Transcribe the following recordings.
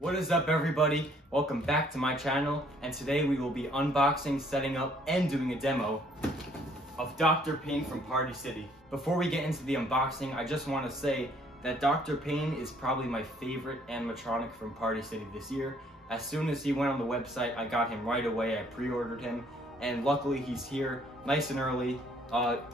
What is up, everybody? Welcome back to my channel, and today we will be unboxing, setting up, and doing a demo of Dr. Payne from Party City. Before we get into the unboxing, I just want to say that Dr. Payne is probably my favorite animatronic from Party City this year. As soon as he went on the website, I got him right away. I pre-ordered him, and luckily he's here nice and early.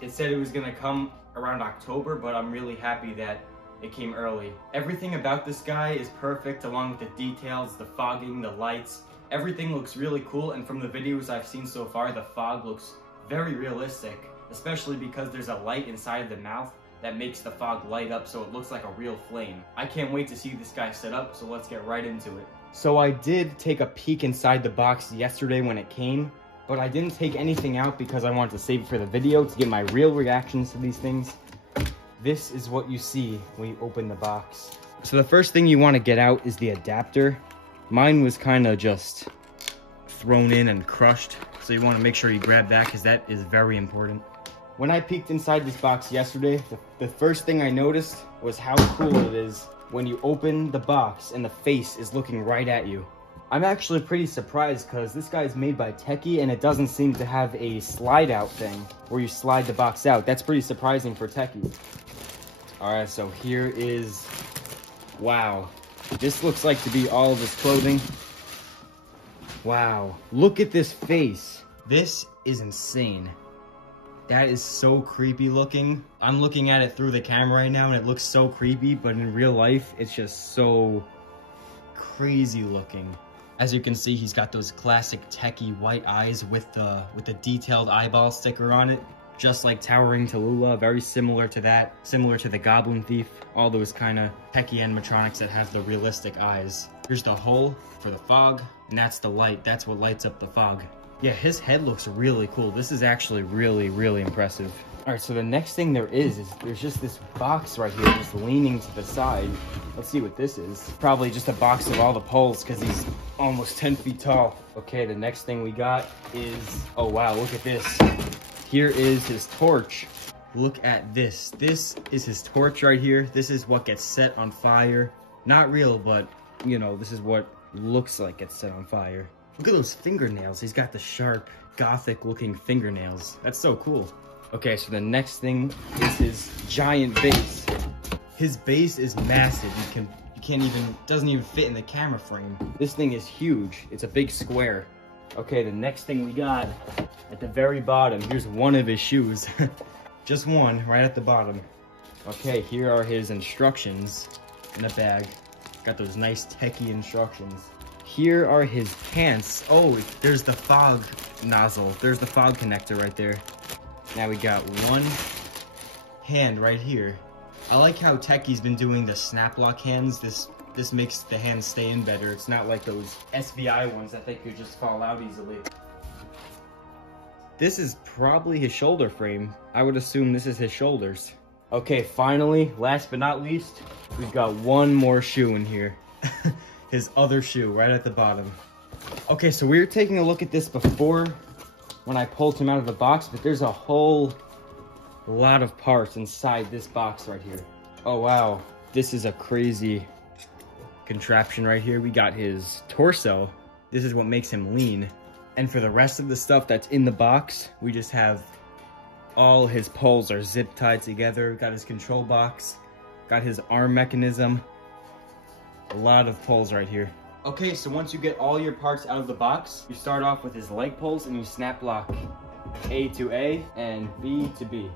It said it was gonna come around October, but I'm really happy that it came early. Everything about this guy is perfect, along with the details, the fogging, the lights. Everything looks really cool, and from the videos I've seen so far, the fog looks very realistic, especially because there's a light inside of the mouth that makes the fog light up so it looks like a real flame. I can't wait to see this guy set up, so let's get right into it. So I did take a peek inside the box yesterday when it came, but I didn't take anything out because I wanted to save it for the video to get my real reactions to these things. This is what you see when you open the box. So the first thing you want to get out is the adapter. Mine was kind of just thrown in and crushed, so you want to make sure you grab that because that is very important. When I peeked inside this box yesterday, the first thing I noticed was how cool it is when you open the box and the face is looking right at you. I'm actually pretty surprised because this guy is made by Techie and it doesn't seem to have a slide out thing where you slide the box out. That's pretty surprising for Techie. Alright, so here is, wow. This looks like to be all of his clothing. Wow, look at this face. This is insane. That is so creepy looking. I'm looking at it through the camera right now and it looks so creepy, but in real life, it's just so crazy looking. As you can see, he's got those classic Techie white eyes with the detailed eyeball sticker on it. Just like Towering Tallulah, very similar to that. Similar to the Goblin Thief. All those kind of Techie animatronics that have the realistic eyes. Here's the hole for the fog, and that's the light. That's what lights up the fog. Yeah, his head looks really cool. This is actually really, really impressive. Alright, so the next thing there's just this box right here just leaning to the side. Let's see what this is. Probably just a box of all the poles because he's almost 10 feet tall. Okay, the next thing we got is, oh wow, look at this. Here is his torch. Look at this. This is his torch right here. This is what gets set on fire. Not real, but, you know, this is what looks like gets set on fire. Look at those fingernails. He's got the sharp, gothic-looking fingernails. That's so cool. Okay, so the next thing is his giant base. His base is massive. Doesn't even fit in the camera frame. This thing is huge. It's a big square. Okay, the next thing we got at the very bottom, here's one of his shoes. Just one, right at the bottom. Okay, here are his instructions in a bag. Got those nice Techie instructions. Here are his pants. Oh, there's the fog nozzle. There's the fog connector right there. Now we got one hand right here. I like how Techie's been doing the snap lock hands. This makes the hands stay in better. It's not like those SBI ones that they could just fall out easily. This is probably his shoulder frame. I would assume this is his shoulders. Okay, finally, last but not least, we've got one more shoe in here. His other shoe right at the bottom. Okay, so we were taking a look at this before when I pulled him out of the box, but there's a whole lot of parts inside this box right here. Oh wow, this is a crazy contraption right here. We got his torso. This is what makes him lean. And for the rest of the stuff that's in the box, we just have all his poles are zip tied together. Got his control box, got his arm mechanism. A lot of poles right here. Okay, so once you get all your parts out of the box, you start off with his leg poles and you snap lock A to A and B to B.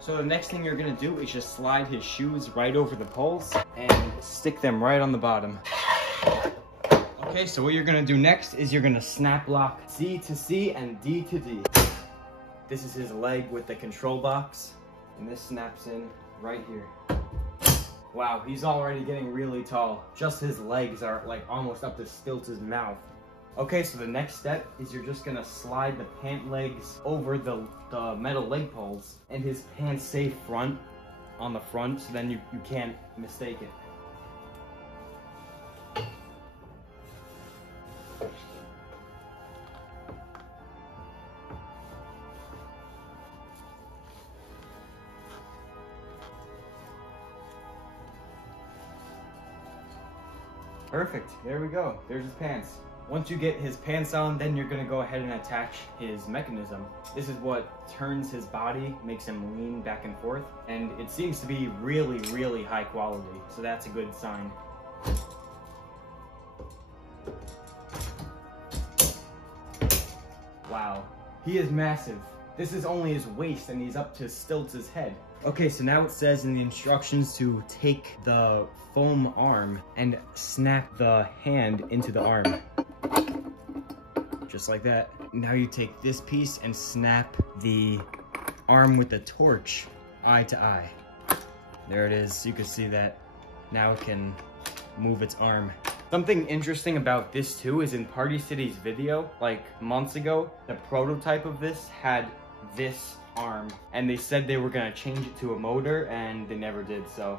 So the next thing you're gonna do is just slide his shoes right over the poles and stick them right on the bottom. Okay, so what you're gonna do next is you're gonna snap lock C to C and D to D. This is his leg with the control box, and this snaps in right here. Wow, he's already getting really tall. Just his legs are like almost up to STILTS' mouth. Okay, so the next step is you're just gonna slide the pant legs over the metal leg poles, and his pants say front on the front, so then you can't mistake it. Perfect, there we go. There's his pants. Once you get his pants on, then you're gonna go ahead and attach his mechanism. This is what turns his body, makes him lean back and forth, and it seems to be really, really high quality, so that's a good sign. Wow, he is massive. This is only his waist and he's up to STILTS' head. Okay, so now it says in the instructions to take the foam arm and snap the hand into the arm. Just like that. Now you take this piece and snap the arm with the torch eye to eye. There it is, you can see that. Now it can move its arm. Something interesting about this too is in Party City's video, like months ago, the prototype of this had this arm, and they said they were gonna change it to a motor, and they never did, so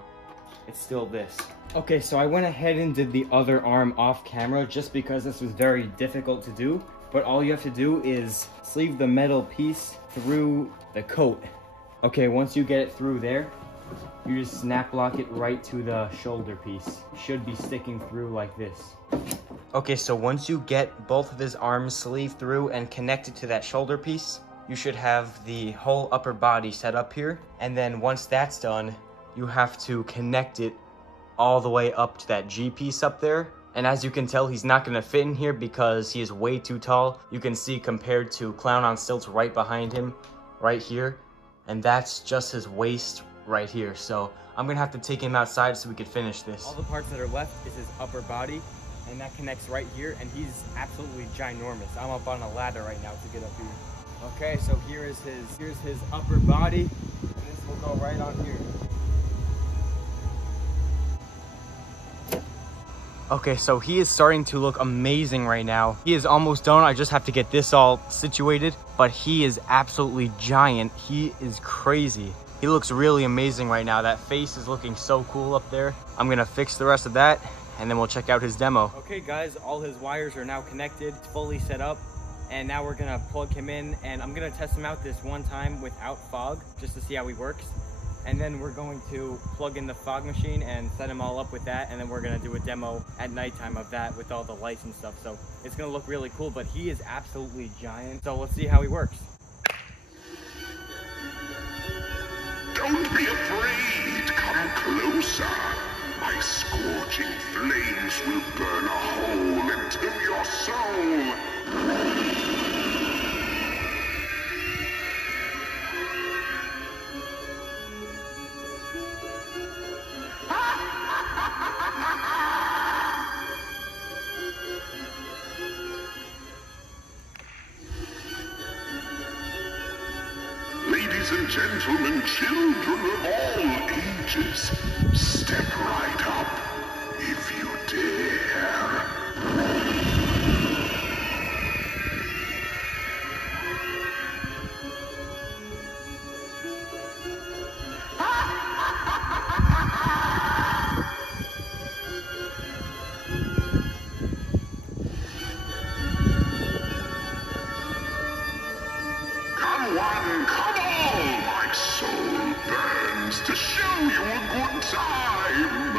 it's still this. Okay, so I went ahead and did the other arm off camera just because this was very difficult to do, but all you have to do is sleeve the metal piece through the coat. Okay, once you get it through there, you just snap lock it right to the shoulder piece. It should be sticking through like this. Okay, so once you get both of his arms sleeved through and connected to that shoulder piece, you should have the whole upper body set up here. And then once that's done, you have to connect it all the way up to that G piece up there. And as you can tell, he's not gonna fit in here because he is way too tall. You can see compared to Clown on Stilts right behind him, right here. And that's just his waist right here. So I'm gonna have to take him outside so we can finish this. All the parts that are left is his upper body, and that connects right here, and he's absolutely ginormous. I'm up on a ladder right now to get up here. Okay, so here's his upper body, and this will go right on here. Okay, so he is starting to look amazing right now. He is almost done. I just have to get this all situated, but he is absolutely giant. He is crazy. He looks really amazing right now. That face is looking so cool up there. I'm gonna fix the rest of that, and then we'll check out his demo. Okay guys, all his wires are now connected, fully set up, and now we're gonna plug him in, and I'm gonna test him out this one time without fog, just to see how he works. And then we're going to plug in the fog machine and set him all up with that, and then we're gonna do a demo at nighttime of that with all the lights and stuff. So it's gonna look really cool, but he is absolutely giant. So let's see how he works. Don't be afraid, come closer. My scorching flames will burn a hole into your soul. Ladies and gentlemen, children of all ages, step right up if you dare. Come one, come all, my soul burns to show you a good time.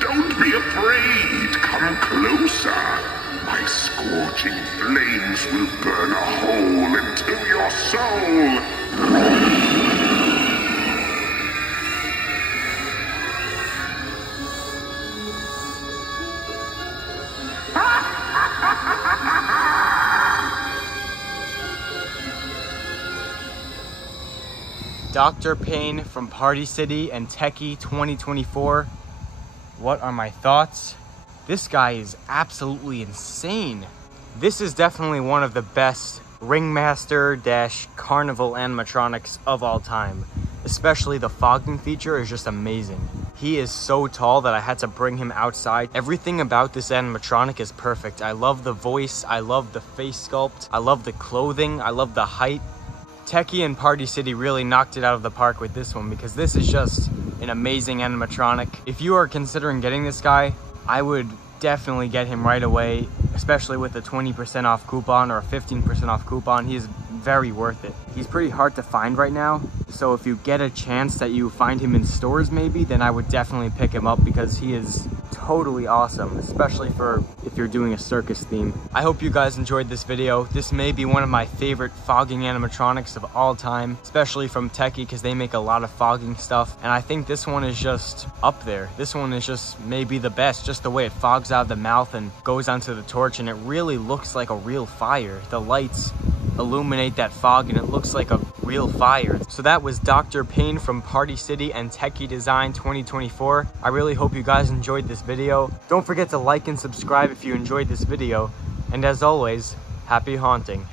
Don't be afraid, come closer. My scorching flames will burn a hole into your soul. Dr. Payne from Party City and Techie 2024. What are my thoughts? This guy is absolutely insane. This is definitely one of the best Ringmaster-Carnival animatronics of all time. Especially the fogging feature is just amazing. He is so tall that I had to bring him outside. Everything about this animatronic is perfect. I love the voice, I love the face sculpt, I love the clothing, I love the height. Techie and Party City really knocked it out of the park with this one, because this is just an amazing animatronic. If you are considering getting this guy, I would definitely get him right away, especially with a 20% off coupon or a 15% off coupon. He is very worth it. He's pretty hard to find right now, so if you get a chance that you find him in stores maybe, then I would definitely pick him up, because he is totally awesome, especially for if you're doing a circus theme. I hope you guys enjoyed this video. This may be one of my favorite fogging animatronics of all time, especially from Techie, because they make a lot of fogging stuff, and I think this one is just up there. This one is just maybe the best, just the way it fogs out of the mouth and goes onto the torch, and it really looks like a real fire. The lights illuminate that fog and it looks like a real fire. So that was Dr. Payne from Party City and Techie Design 2024. I really hope you guys enjoyed this video. Don't forget to like and subscribe if you enjoyed this video, and as always, happy haunting.